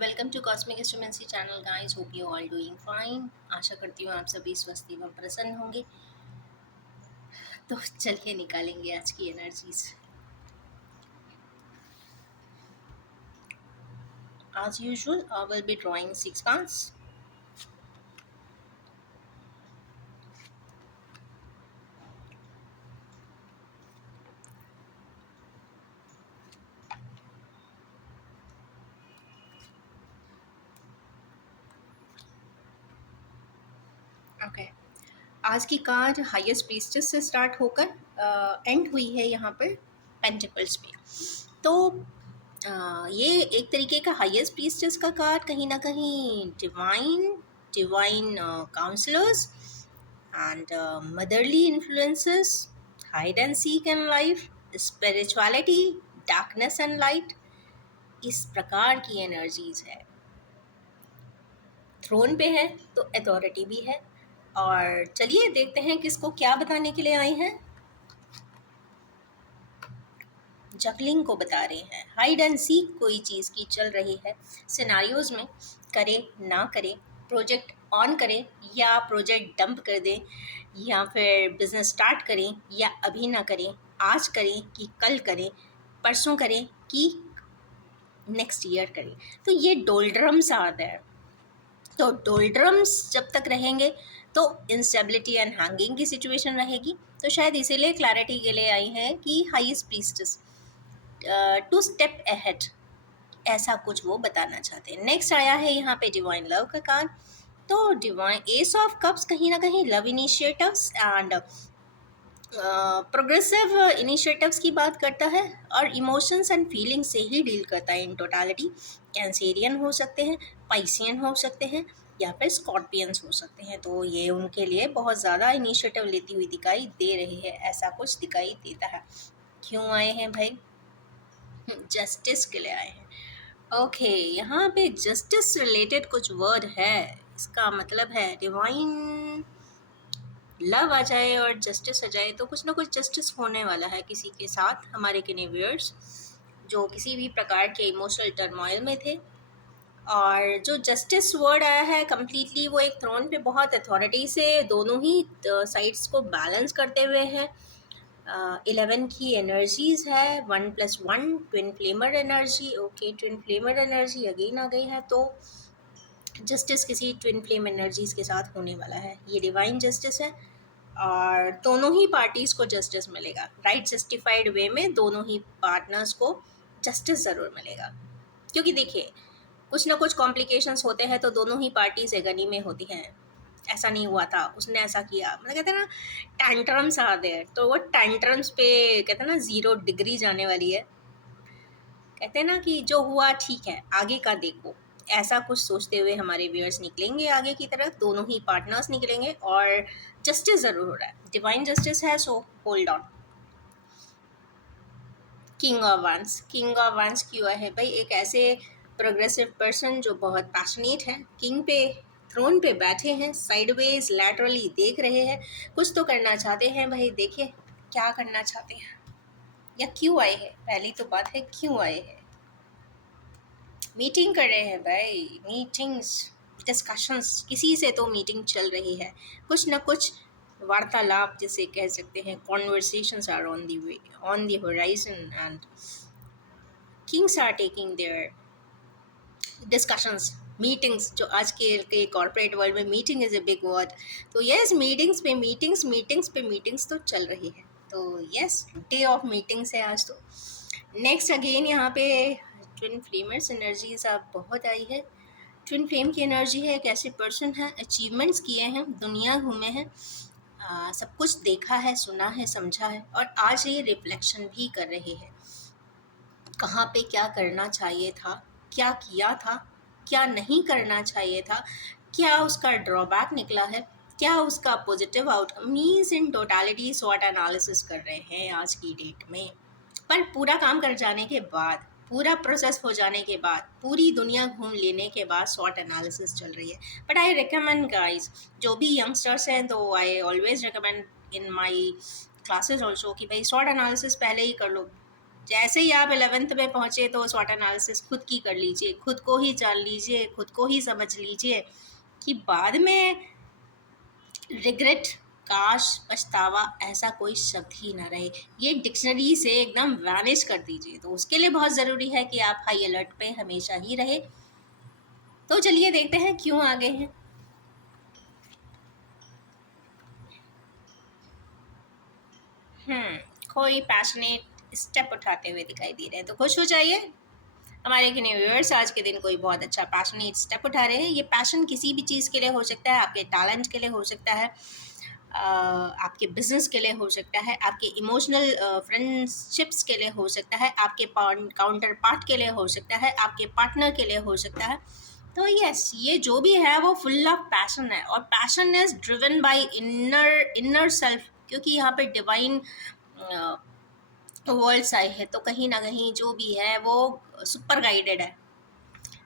Welcome to cosmic instruments channel guys. Hope you all doing fine. आशा करती हूँ आप सभी स्वस्थ एवं प्रसन्न होंगे। तो चलिए निकालेंगे आज की energies. As usual, I will be drawing 6 cards. Okay, आज की कार्ड हाईएस्ट प्रीस्टेस से स्टार्ट होकर एंड हुई है यहाँ पर पेंटिकल्स पे। तो ये एक तरीके का हाईएस्ट प्रीस्टेस का कार्ड कहीं ना कहीं divine counsellors and motherly influences, hide and seek in life, spirituality, darkness and light, इस प्रकार की एनर्जीज है। थ्रोन पे है तो अथॉरिटी भी है। और चलिए देखते हैं किसको क्या बताने के लिए आए हैं। जगलिंग को बता रहे हैं, हाइड एंड सीक कोई चीज़ की चल रही है। सिनारियोज में करे ना करे, प्रोजेक्ट ऑन करें या प्रोजेक्ट डंप कर दें, या फिर बिजनेस स्टार्ट करें या अभी ना करें, आज करें कि कल करें, परसों करें कि नेक्स्ट ईयर करें। तो ये डोल्ड्रम्स आर देयर। तो डोल्ड्रम्स जब तक रहेंगे तो इंस्टेबिलिटी एंड हैंगिंग की सिचुएशन रहेगी। तो शायद इसीलिए क्लैरिटी के लिए आई है कि highest priestess to step ahead, ऐसा कुछ वो बताना चाहते हैं। नेक्स्ट आया है यहाँ पे डिवाइन लव का कार्ड। तो डिवाइन एस ऑफ कप्स कहीं ना कहीं love initiatives and progressive initiatives की बात करता है और इमोशंस एंड फीलिंग से ही डील करता है इन टोटालिटी। कैंसेरियन हो सकते हैं, पाइसियन हो सकते हैं या फिर स्कॉर्पियंस हो सकते हैं। तो ये उनके लिए बहुत ज़्यादा इनिशिएटिव लेती हुई दिखाई दे रही है, ऐसा कुछ दिखाई देता है। क्यों आए हैं भाई? जस्टिस के लिए आए हैं। ओके, यहाँ पे जस्टिस रिलेटेड कुछ वर्ड है। इसका मतलब है डिवाइन लव आ जाए और जस्टिस आ जाए तो कुछ ना कुछ जस्टिस होने वाला है किसी के साथ, हमारे किनेवियर्स जो किसी भी प्रकार के इमोशनल टर्मोइल में थे। और जो जस्टिस वर्ड आया है कम्प्लीटली वो एक थ्रोन पे बहुत अथॉरिटी से दोनों ही साइड्स को बैलेंस करते हुए है। 11 की एनर्जीज है, 1+1 twin flamer energy. Okay, twin flamer energy again आ गई है। तो जस्टिस किसी ट्विन फ्लेम एनर्जीज के साथ होने वाला है। ये डिवाइन जस्टिस है और दोनों ही पार्टीज को जस्टिस मिलेगा। राइट जस्टिफाइड वे में दोनों ही पार्टनर्स को जस्टिस ज़रूर मिलेगा। क्योंकि देखिए, कुछ ना कुछ कॉम्प्लिकेशंस होते हैं तो दोनों ही पार्टीज एगनी में होती हैं। ऐसा नहीं हुआ था, उसने ऐसा किया, मतलब कहते हैं ना टैंट्रम्स आ देयर। तो वो टैंट्रम्स पे कहते हैं ना 0 डिग्री जाने वाली है। कहते हैं ना कि जो हुआ ठीक है, आगे का देखो, ऐसा कुछ सोचते हुए हमारे व्यूअर्स निकलेंगे आगे की तरफ। दोनों ही पार्टनर्स निकलेंगे और जस्टिस ज़रूर हो रहा है। डिवाइन जस्टिस है, so hold on. King of wands, king of wands क्यों है भाई? एक ऐसे प्रोग्रेसिव पर्सन जो बहुत पैशनेट है, किंग पे थ्रोन पे बैठे हैं, साइडवेज लैटरली देख रहे हैं, कुछ तो करना चाहते हैं भाई। देखिए क्या करना चाहते हैं या क्यों आए हैं। पहली तो बात है क्यों आए हैं। मीटिंग कर रहे हैं भाई, मीटिंग्स, डिस्कशंस, किसी से तो मीटिंग चल रही है। कुछ ना कुछ वार्तालाप जिसे कह सकते हैं, conversations are on the way, on the horizon and kings are taking their discussions, meetings. जो आज के कॉर्पोरेट वर्ल्ड में meeting is a big word. तो यस, मीटिंग्स पे मीटिंग्स, मीटिंग्स पे मीटिंग्स तो चल रही है। तो यस, डे ऑफ मीटिंग्स है आज तो। नेक्स्ट अगेन यहाँ पे ट्विन फ्लेमर्स एनर्जीज आप बहुत आई है। ट्विन फ्लेम की एनर्जी है, एक ऐसे पर्सन है, अचीवमेंट्स किए हैं, दुनिया घूमे हैं, सब कुछ देखा है, सुना है, समझा है और आज ये रिफ्लेक्शन भी कर रहे हैं। कहाँ पे क्या करना चाहिए था, क्या किया था, क्या नहीं करना चाहिए था, क्या उसका ड्रॉबैक निकला है, क्या उसका positive outcome, means in totality स्वॉट एनालिसिस कर रहे हैं आज की डेट में। पर पूरा काम कर जाने के बाद, पूरा प्रोसेस हो जाने के बाद, पूरी दुनिया घूम लेने के बाद स्वॉट एनालिसिस चल रही है। बट आई रिकमेंड गाइज, जो भी यंगस्टर्स हैं तो I always recommend in my classes also कि भाई स्वॉट एनालिसिस पहले ही कर लो। जैसे ही आप 11th में पहुँचे तो स्वॉट एनालिसिस खुद की कर लीजिए, खुद को ही जान लीजिए, खुद को ही समझ लीजिए कि बाद में रिग्रेट, काश, पछतावा ऐसा कोई शब्द ही ना रहे। ये डिक्शनरी से एकदम वैनिश कर दीजिए। तो उसके लिए बहुत ज़रूरी है कि आप हाई अलर्ट पे हमेशा ही रहे। तो चलिए देखते हैं क्यों आगे हैं। कोई पैशनेट स्टेप उठाते हुए दिखाई दे रहे हैं, तो खुश हो जाइए। हमारे के व्यूअर्स आज के दिन कोई बहुत अच्छा पैशनेट स्टेप उठा रहे हैं। ये पैशन किसी भी चीज़ के लिए हो सकता है, आपके टैलेंट के लिए हो सकता है, आपके बिजनेस के लिए हो सकता है, आपके इमोशनल फ्रेंडशिप्स के लिए हो सकता है, आपके काउंटर पार्ट के लिए हो सकता है, आपके पार्टनर के लिए हो सकता है। तो यस, ये जो भी है वो फुल ऑफ पैशन है, और passion is driven by inner self, क्योंकि यहाँ पे डिवाइन वर्ल्ड्स आए हैं। तो कहीं ना कहीं जो भी है वो सुपर गाइडेड है,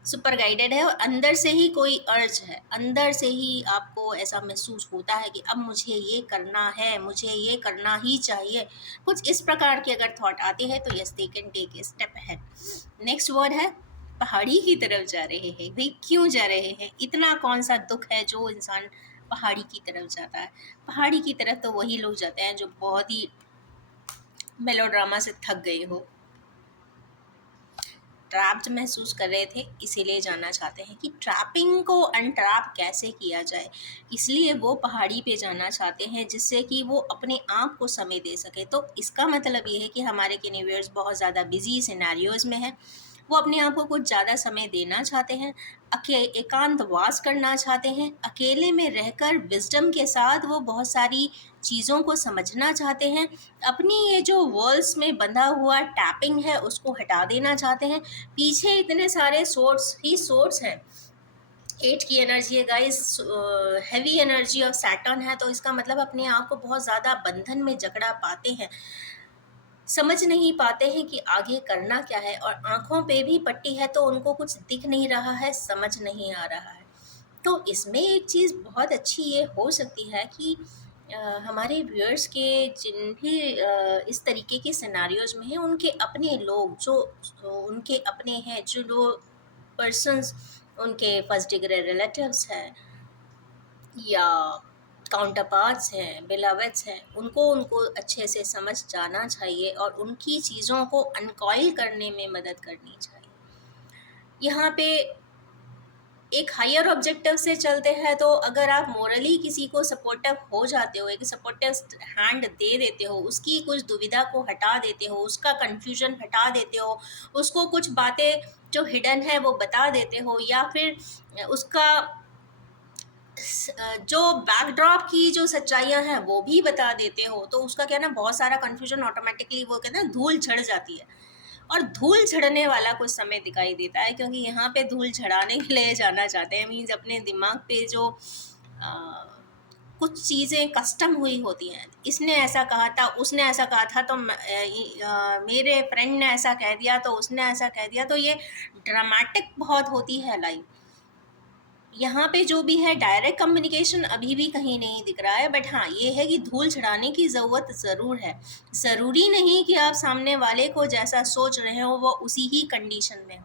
सुपर गाइडेड है, और अंदर से ही कोई अर्ज है, अंदर से ही आपको ऐसा महसूस होता है कि अब मुझे ये करना है, मुझे ये करना ही चाहिए। कुछ इस प्रकार के अगर थॉट आते हैं तो yes, they can take a step ahead. Next word है पहाड़ी की तरफ जा रहे हैं। भाई क्यों जा रहे हैं? इतना कौन सा दुख है जो इंसान पहाड़ी की तरफ जाता है? पहाड़ी की तरफ तो वही लोग जाते हैं जो बहुत ही मेलोड्रामा से थक गए हो, ट्रैप्ड महसूस कर रहे थे, इसीलिए जानना चाहते हैं कि ट्रैपिंग को अनट्रैप कैसे किया जाए। इसलिए वो पहाड़ी पे जाना चाहते हैं जिससे कि वो अपने आप को समय दे सके। तो इसका मतलब ये है कि हमारे केनिवियर्स बहुत ज़्यादा बिजी सिनेरियोज में हैं, वो अपने आप को कुछ ज़्यादा समय देना चाहते हैं, एकांतवास करना चाहते हैं, अकेले में रहकर विजडम के साथ वो बहुत सारी चीज़ों को समझना चाहते हैं, अपनी ये जो वर्ल्ड्स में बंधा हुआ टैपिंग है उसको हटा देना चाहते हैं। पीछे इतने सारे सोर्स ही सोर्स हैं। 8 की एनर्जी है guys, heavy energy of Saturn है, तो इसका मतलब अपने आप को बहुत ज़्यादा बंधन में जकड़ा पाते हैं, समझ नहीं पाते हैं कि आगे करना क्या है, और आंखों पे भी पट्टी है तो उनको कुछ दिख नहीं रहा है, समझ नहीं आ रहा है। तो इसमें एक चीज़ बहुत अच्छी ये हो सकती है कि हमारे व्यूअर्स के जिन भी इस तरीके के सिनारियोज में हैं, उनके अपने लोग जो उनके अपने हैं, जो पर्सन्स उनके फर्स्ट डिग्री रिलेटिव्स हैं या काउंटर पार्ट्स हैं, बिलवेट्स हैं, उनको उनको अच्छे से समझ जाना चाहिए और उनकी चीज़ों को अनकॉइल करने में मदद करनी चाहिए। यहाँ पे एक हायर ऑब्जेक्टिव से चलते हैं, तो अगर आप मोरली किसी को सपोर्टिव हो जाते हो, एक सपोर्टिव हैंड दे देते हो, उसकी कुछ दुविधा को हटा देते हो, उसका कन्फ्यूजन हटा देते हो, उसको कुछ बातें जो हिडन है वो बता देते हो, या फिर उसका जो बैकड्रॉप की जो सच्चाइयाँ हैं वो भी बता देते हो, तो उसका क्या ना बहुत सारा कन्फ्यूजन ऑटोमेटिकली वो कहते हैं धूल झड़ जाती है। और धूल झड़ने वाला कुछ समय दिखाई देता है, क्योंकि यहाँ पे धूल झड़ाने के लिए जाना चाहते हैं, मीन्स अपने दिमाग पे जो कुछ चीज़ें कस्टम हुई होती हैं, इसने ऐसा कहा था, उसने ऐसा कहा था, तो मेरे फ्रेंड ने ऐसा कह दिया, तो उसने ऐसा कह दिया, तो ये ड्रामेटिक बहुत होती है लाइफ। यहाँ पे जो भी है डायरेक्ट कम्युनिकेशन अभी भी कहीं नहीं दिख रहा है, बट हाँ ये है कि धूल झड़ाने की ज़रूरत ज़रूर है। ज़रूरी नहीं कि आप सामने वाले को जैसा सोच रहे हो वो उसी ही कंडीशन में हो।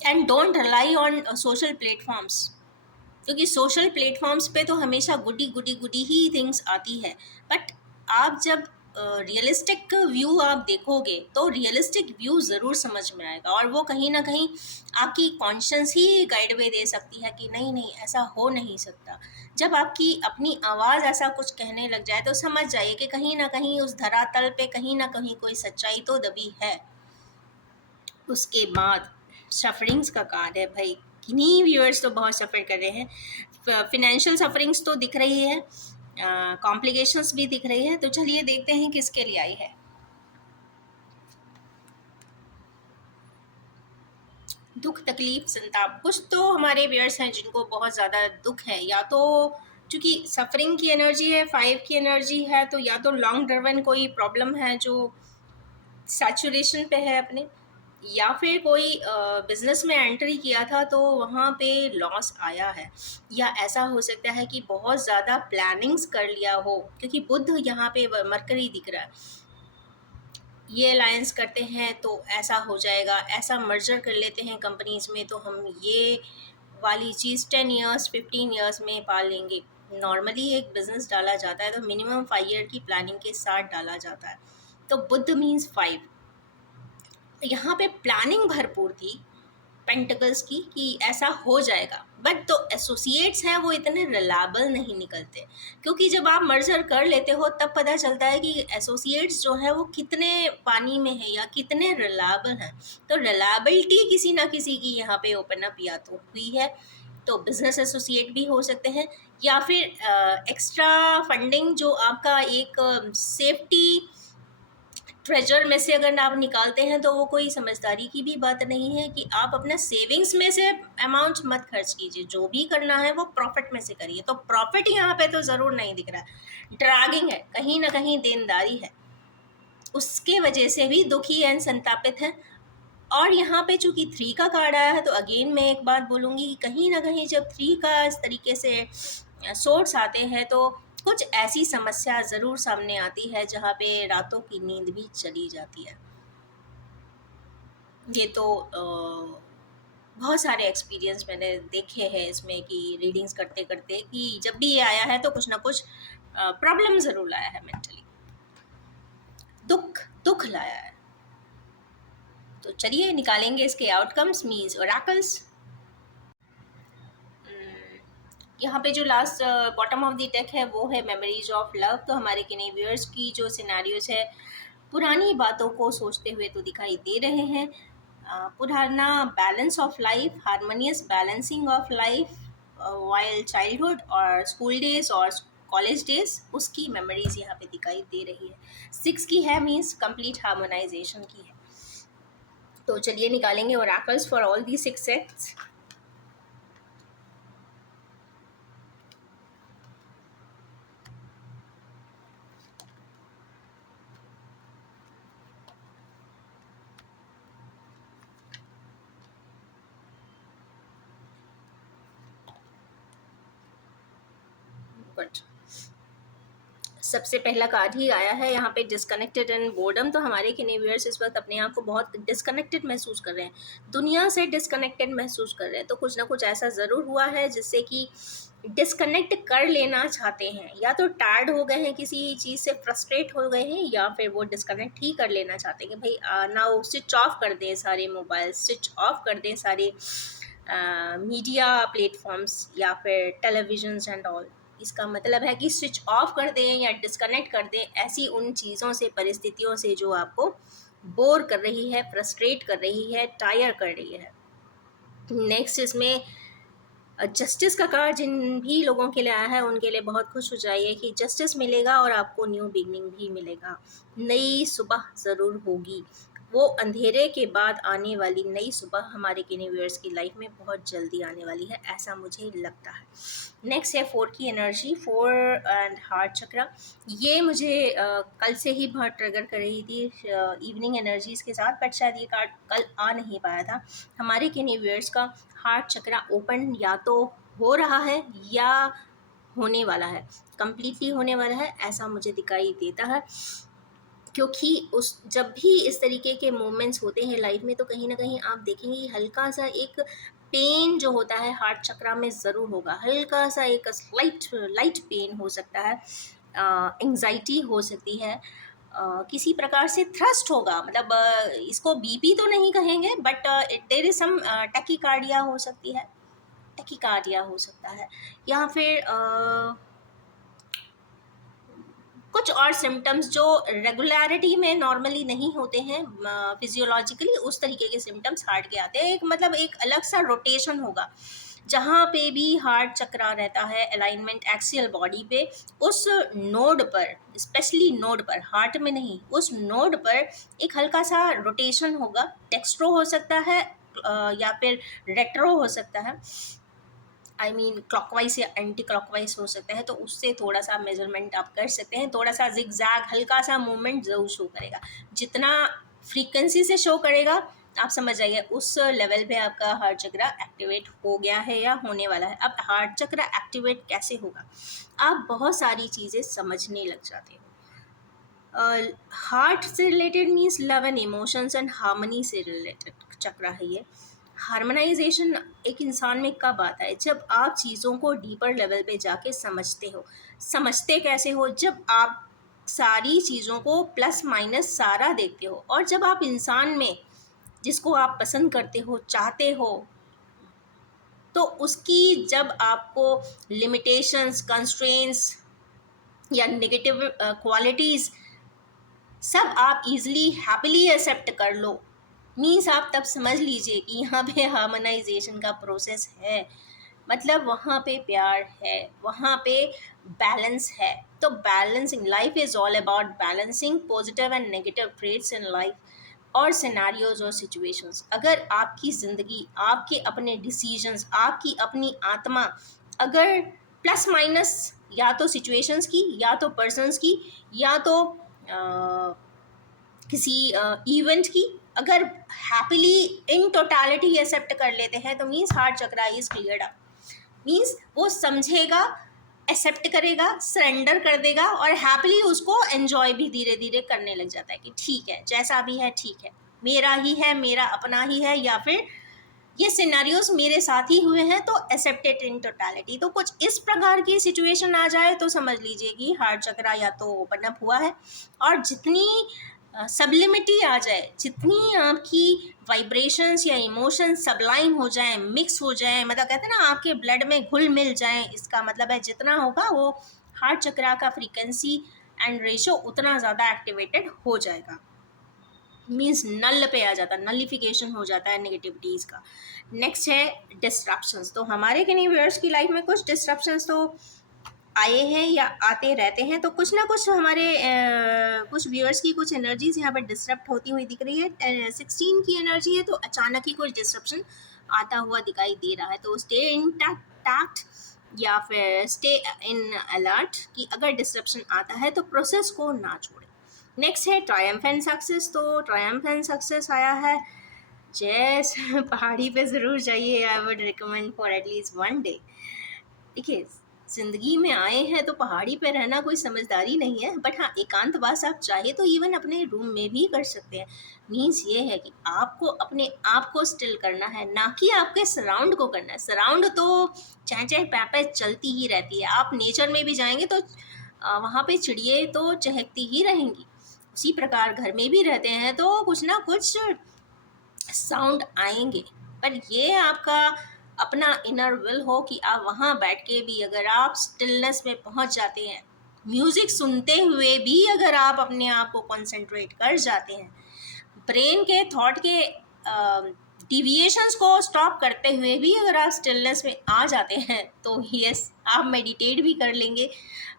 And don't rely on social platforms, क्योंकि सोशल प्लेटफॉर्म्स पे तो हमेशा गुडी गुडी गुडी ही थिंग्स आती है, बट आप जब रियलिस्टिक व्यू आप देखोगे तो रियलिस्टिक व्यू ज़रूर समझ में आएगा, और वो कहीं ना कहीं आपकी कॉन्शियस ही गाइड वे दे सकती है कि नहीं नहीं ऐसा हो नहीं सकता। जब आपकी अपनी आवाज़ ऐसा कुछ कहने लग जाए तो समझ जाइए कि कहीं ना कहीं उस धरातल पे कहीं ना कहीं कोई सच्चाई तो दबी है। उसके बाद सफरिंग्स का कार्ड है भाई, किन्हीं व्यूअर्स तो बहुत सफ़र कर रहे हैं, फिनेंशियल सफरिंग्स तो दिख रही है, कॉम्प्लिकेशंस भी दिख रही है। तो चलिए देखते हैं किसके लिए आई है। दुख, तकलीफ, संताप। कुछ तो हमारे व्यूअर्स हैं जिनको बहुत ज़्यादा दुख है, या तो चूँकि सफरिंग की एनर्जी है, 5 की एनर्जी है, तो या तो लॉन्ग ड्रिवन कोई प्रॉब्लम है जो सैचुरेशन पे है अपने, या फिर कोई बिजनेस में एंट्री किया था तो वहाँ पे लॉस आया है, या ऐसा हो सकता है कि बहुत ज़्यादा प्लानिंग्स कर लिया हो, क्योंकि बुध यहाँ पे मरकरी दिख रहा है, ये अलायंस करते हैं तो ऐसा हो जाएगा, ऐसा मर्जर कर लेते हैं कंपनीज़ में तो हम ये वाली चीज़ 10 इयर्स 15 इयर्स में पा लेंगे। नॉर्मली एक बिज़नेस डाला जाता है तो मिनिमम 5 ईयर की प्लानिंग के साथ डाला जाता है। तो बुद्ध मीन्स 5। यहाँ पे प्लानिंग भरपूर थी पेंटिकल्स की कि ऐसा हो जाएगा, बट तो एसोसिएट्स हैं वो इतने रिलायबल नहीं निकलते, क्योंकि जब आप मर्जर कर लेते हो तब पता चलता है कि एसोसिएट्स जो है वो कितने पानी में है या कितने रिलायबल हैं। तो रिलायबिलिटी किसी ना किसी की यहाँ पे ओपन अप या तो हुई है, तो बिजनेस एसोसिएट भी हो सकते हैं, या फिर एक्स्ट्रा फंडिंग जो आपका एक सेफ्टी ट्रेजर में से अगर आप निकालते हैं तो वो कोई समझदारी की भी बात नहीं है कि आप अपना सेविंग्स में से अमाउंट मत खर्च कीजिए, जो भी करना है वो प्रॉफिट में से करिए। तो प्रॉफिट यहाँ पे तो ज़रूर नहीं दिख रहा है, ड्रैगिंग है, कहीं ना कहीं देनदारी है, उसके वजह से भी दुखी एंड संतापित है। और यहाँ पे चूंकि 3 का कार्ड आया है तो अगेन मैं एक बात बोलूँगी कि कहीं ना कहीं जब 3 का इस तरीके से सोर्स आते हैं तो कुछ ऐसी समस्या ज़रूर सामने आती है जहाँ पे रातों की नींद भी चली जाती है। ये तो बहुत सारे एक्सपीरियंस मैंने देखे हैं इसमें कि रीडिंग्स करते करते कि जब भी ये आया है तो कुछ ना कुछ प्रॉब्लम ज़रूर लाया है मेंटली, दुख दुख लाया है। तो चलिए निकालेंगे इसके आउटकम्स मीन्स ओरेकल्स। यहाँ पे जो last bottom of the deck है वो है मेमोरीज ऑफ लव। तो हमारे किन्हीं व्यूअर्स की जो सिनेरियोज है पुरानी बातों को सोचते हुए तो दिखाई दे रहे हैं। पुराना balance of life, harmonious balancing of life while childhood और स्कूल डेज और कॉलेज डेज, उसकी मेमोरीज यहाँ पे दिखाई दे रही है। 6 की है मीन्स कंप्लीट हार्मोनाइजेशन की है। तो चलिए निकालेंगे oracles for all the 6 sets. But सबसे पहला कार्ड ही आया है यहाँ पे डिस्कनेक्टेड एंड बोर्डम। तो हमारे व्यूअर्स इस वक्त अपने आप को बहुत डिस्कनेक्टेड महसूस कर रहे हैं, दुनिया से डिस्कनेक्टेड महसूस कर रहे हैं। तो कुछ ना कुछ ऐसा ज़रूर हुआ है जिससे कि डिस्कनेक्ट कर लेना चाहते हैं, या तो टायर्ड हो गए हैं किसी चीज़ से, फ्रस्ट्रेट हो गए हैं, या फिर वो डिस्कनेक्ट ही कर लेना चाहते हैं कि भाई ना वो स्विच ऑफ कर दें सारे मोबाइल, स्विच ऑफ कर दें सारे मीडिया प्लेटफॉर्म्स या फिर टेलीविजन्स एंड ऑल। इसका मतलब है कि स्विच ऑफ कर दें या डिस्कनेक्ट कर दें ऐसी उन चीज़ों से, परिस्थितियों से जो आपको बोर कर रही है, फ्रस्ट्रेट कर रही है, टायर कर रही है। नेक्स्ट इसमें जस्टिस का कार्ड जिन भी लोगों के लिए आया है उनके लिए बहुत खुश हो जाइए कि जस्टिस मिलेगा और आपको न्यू बिगनिंग भी मिलेगा, नई सुबह ज़रूर होगी। वो अंधेरे के बाद आने वाली नई सुबह हमारे व्यूअर्स की लाइफ में बहुत जल्दी आने वाली है, ऐसा मुझे लगता है। नेक्स्ट है 4 की एनर्जी, 4 एंड हार्ट चक्रा। ये मुझे कल से ही बहुत ट्रिगर कर रही थी इवनिंग एनर्जीज के साथ, बट शायद ये कार्ड कल आ नहीं पाया था। हमारे व्यूअर्स का हार्ट चक्रा ओपन या तो हो रहा है या होने वाला है, कंप्लीटली होने वाला है, ऐसा मुझे दिखाई देता है। क्योंकि उस जब भी इस तरीके के मोमेंट्स होते हैं लाइफ में तो कहीं ना कहीं आप देखेंगे हल्का सा एक पेन जो होता है हार्ट चक्रा में ज़रूर होगा, हल्का सा एक लाइट पेन हो सकता है, एंग्जाइटी हो सकती है, किसी प्रकार से थ्रस्ट होगा, मतलब इसको बीपी तो नहीं कहेंगे but there is some tachycardia हो सकती है, टैकीकार्डिया हो सकता है, या फिर कुछ और सिम्टम्स जो रेगुलरिटी में नॉर्मली नहीं होते हैं फिजियोलॉजिकली, उस तरीके के सिम्टम्स हार्ट के आते हैं। एक मतलब एक अलग सा रोटेशन होगा जहाँ पे भी हार्ट चक्रा रहता है, अलाइनमेंट एक्सियल बॉडी पे, उस नोड पर, स्पेशली नोड पर, हार्ट में नहीं, उस नोड पर एक हल्का सा रोटेशन होगा। डेक्स्ट्रो हो सकता है या फिर रेट्रो हो सकता है, आई मीन क्लॉकवाइज या एंटी क्लॉकवाइज हो सकता है। तो उससे थोड़ा सा मेजरमेंट आप कर सकते हैं, थोड़ा सा जिगजैग हल्का सा मूवमेंट ज़रूर शो करेगा, जितना फ्रीक्वेंसी से शो करेगा आप समझ जाइए उस लेवल पे आपका हार्ट चक्रा एक्टिवेट हो गया है या होने वाला है। अब हार्ट चक्रा एक्टिवेट कैसे होगा, आप बहुत सारी चीज़ें समझने लग जाते हो। हार्ट से related means love and emotions and harmony से रिलेटेड चक्र है ये। हार्मोनाइजेशन एक इंसान में कब आता है? जब आप चीज़ों को डीपर लेवल पे जाके समझते हो। समझते कैसे हो? जब आप सारी चीज़ों को प्लस माइनस सारा देखते हो, और जब आप इंसान में जिसको आप पसंद करते हो, चाहते हो, तो उसकी जब आपको लिमिटेशंस, कंस्ट्रेंट्स या नेगेटिव क्वालिटीज़ सब आप इजीली हैप्पीली एक्सेप्ट कर लो, मीन्स आप तब समझ लीजिए कि यहाँ पे हार्मोनाइजेशन का प्रोसेस है। मतलब वहाँ पे प्यार है, वहाँ पे बैलेंस है। तो balancing life is all about balancing positive and negative traits in life और सिनेरियोज और सिचुएशंस। अगर आपकी ज़िंदगी, आपके अपने डिसीजंस, आपकी अपनी आत्मा अगर प्लस माइनस या तो सिचुएशंस की, या तो पर्सन्स की, या तो किसी इवेंट की, अगर हैप्पीली इन टोटालिटी एक्सेप्ट कर लेते हैं, तो means heart chakra is cleared up. Means वो समझेगा, एक्सेप्ट करेगा, सरेंडर कर देगा, और हैप्पीली उसको एंजॉय भी धीरे धीरे करने लग जाता है कि ठीक है, जैसा भी है ठीक है, मेरा ही है, मेरा अपना ही है, या फिर ये सिनेरियोस मेरे साथ ही हुए हैं, तो एक्सेप्टेड इन टोटालिटी। तो कुछ इस प्रकार की सिचुएशन आ जाए तो समझ लीजिए कि हार्ट चक्रा या तो ओपन अप हुआ है। और जितनी सबलिमिटी आ जाए, जितनी आपकी वाइब्रेशंस या इमोशंस सबलाइम हो जाएं, मिक्स हो जाएं, मतलब कहते हैं ना आपके ब्लड में घुल मिल जाएं, इसका मतलब है जितना होगा वो हार्ट चक्रा का फ्रीक्वेंसी एंड रेशो उतना ज़्यादा एक्टिवेटेड हो जाएगा। मीन्स नल पे आ जाता है, नलिफिकेशन हो जाता है नेगेटिविटीज़ का। नेक्स्ट है डिस्ट्रप्शंस। तो हमारे किन्हीं व्यूअर्स की लाइफ में कुछ डिस्ट्रप्शंस तो आए हैं या आते रहते हैं। तो कुछ ना कुछ हमारे कुछ व्यूअर्स की कुछ एनर्जीज यहाँ पर डिस्टर्ब होती हुई दिख रही है। 16 की एनर्जी है, तो अचानक ही कुछ डिस्ट्रप्शन आता हुआ दिखाई दे रहा है। तो स्टे इन टैक्ट या फिर स्टे इन अलर्ट कि अगर डिस्ट्रप्शन आता है तो प्रोसेस को ना छोड़े। नेक्स्ट है ट्रायम्फ एंड सक्सेस। तो ट्रायम्फ एंड सक्सेस आया है, जैस पहाड़ी पे ज़रूर जाइए। I would recommend for at least one day. देखिए, ज़िंदगी में आए हैं तो पहाड़ी पे रहना कोई समझदारी नहीं है, बट हाँ एकांतवास आप चाहे तो इवन अपने रूम में भी कर सकते हैं। मीन्स ये है कि आपको अपने आप को स्टिल करना है, ना कि आपके सराउंड को करना है। सराउंड तो चाहे चाहे पैपे चलती ही रहती है। आप नेचर में भी जाएंगे तो वहाँ पे चिड़िए तो चहकती ही रहेंगी। उसी प्रकार घर में भी रहते हैं तो कुछ ना कुछ साउंड आएंगे, पर ये आपका अपना इनर विल हो कि आप वहाँ बैठ के भी अगर आप स्टिलनेस में पहुँच जाते हैं, म्यूज़िक सुनते हुए भी अगर आप अपने आप को कंसंट्रेट कर जाते हैं, ब्रेन के थॉट के डिविएशंस को स्टॉप करते हुए भी अगर आप स्टिलनेस में आ जाते हैं, तो यस आप मेडिटेट भी कर लेंगे,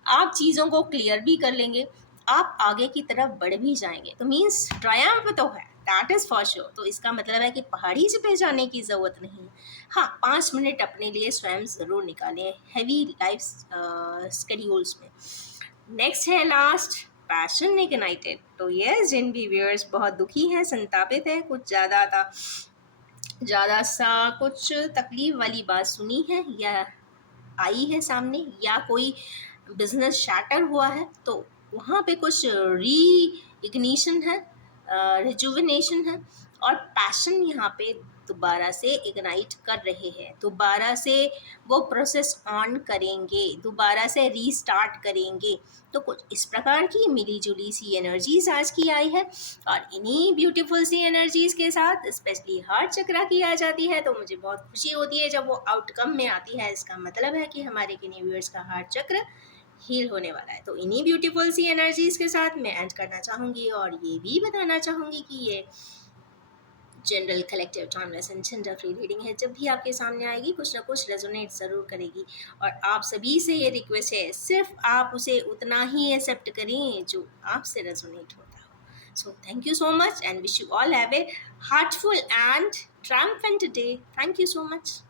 आप चीज़ों को क्लियर भी कर लेंगे, आप आगे की तरफ बढ़ भी जाएंगे। तो मीन्स ट्रायम्फ तो है, दैट इज़ फॉर श्योर। तो इसका मतलब है कि पहाड़ी से पे जाने की ज़रूरत नहीं है। हाँ 5 मिनट अपने लिए स्वयं ज़रूर निकालें हैवी लाइफ स्केड्यूल्स में। नेक्स्ट है लास्ट, पैशन इग्नाइटेड। तो ये जिन भी व्यूअर्स बहुत दुखी हैं, संतापित हैं, कुछ ज़्यादा सा कुछ तकलीफ वाली बात सुनी है या आई है सामने, या कोई बिजनेस शैटर हुआ है, तो वहाँ पे कुछ री इग्निशन है, रिजुविनेशन है, और पैशन यहाँ पे दोबारा से इग्नाइट कर रहे हैं, दोबारा से वो प्रोसेस ऑन करेंगे, दोबारा से रीस्टार्ट करेंगे। तो कुछ इस प्रकार की मिली जुली सी एनर्जीज आज की आई है, और इन्हीं ब्यूटीफुल सी एनर्जीज के साथ स्पेशली हार्ट चक्रा की आ जाती है, तो मुझे बहुत खुशी होती है जब वो आउटकम में आती है। इसका मतलब है कि हमारे किन्हीं व्यूअर्स का हार्ट चक्र हील होने वाला है। तो इन्हीं ब्यूटीफुल सी एनर्जीज के साथ मैं एंड करना चाहूँगी, और ये भी बताना चाहूँगी कि ये general collective timeless and gender free reading है। जब भी आपके सामने आएगी कुछ ना कुछ रेजोनेट ज़रूर करेगी, और आप सभी से ये रिक्वेस्ट है, सिर्फ आप उसे उतना ही एक्सेप्ट करें जो आपसे रेजोनेट होता हो। So thank you so much and wish you all have a heartful and triumphant day. Thank you so much.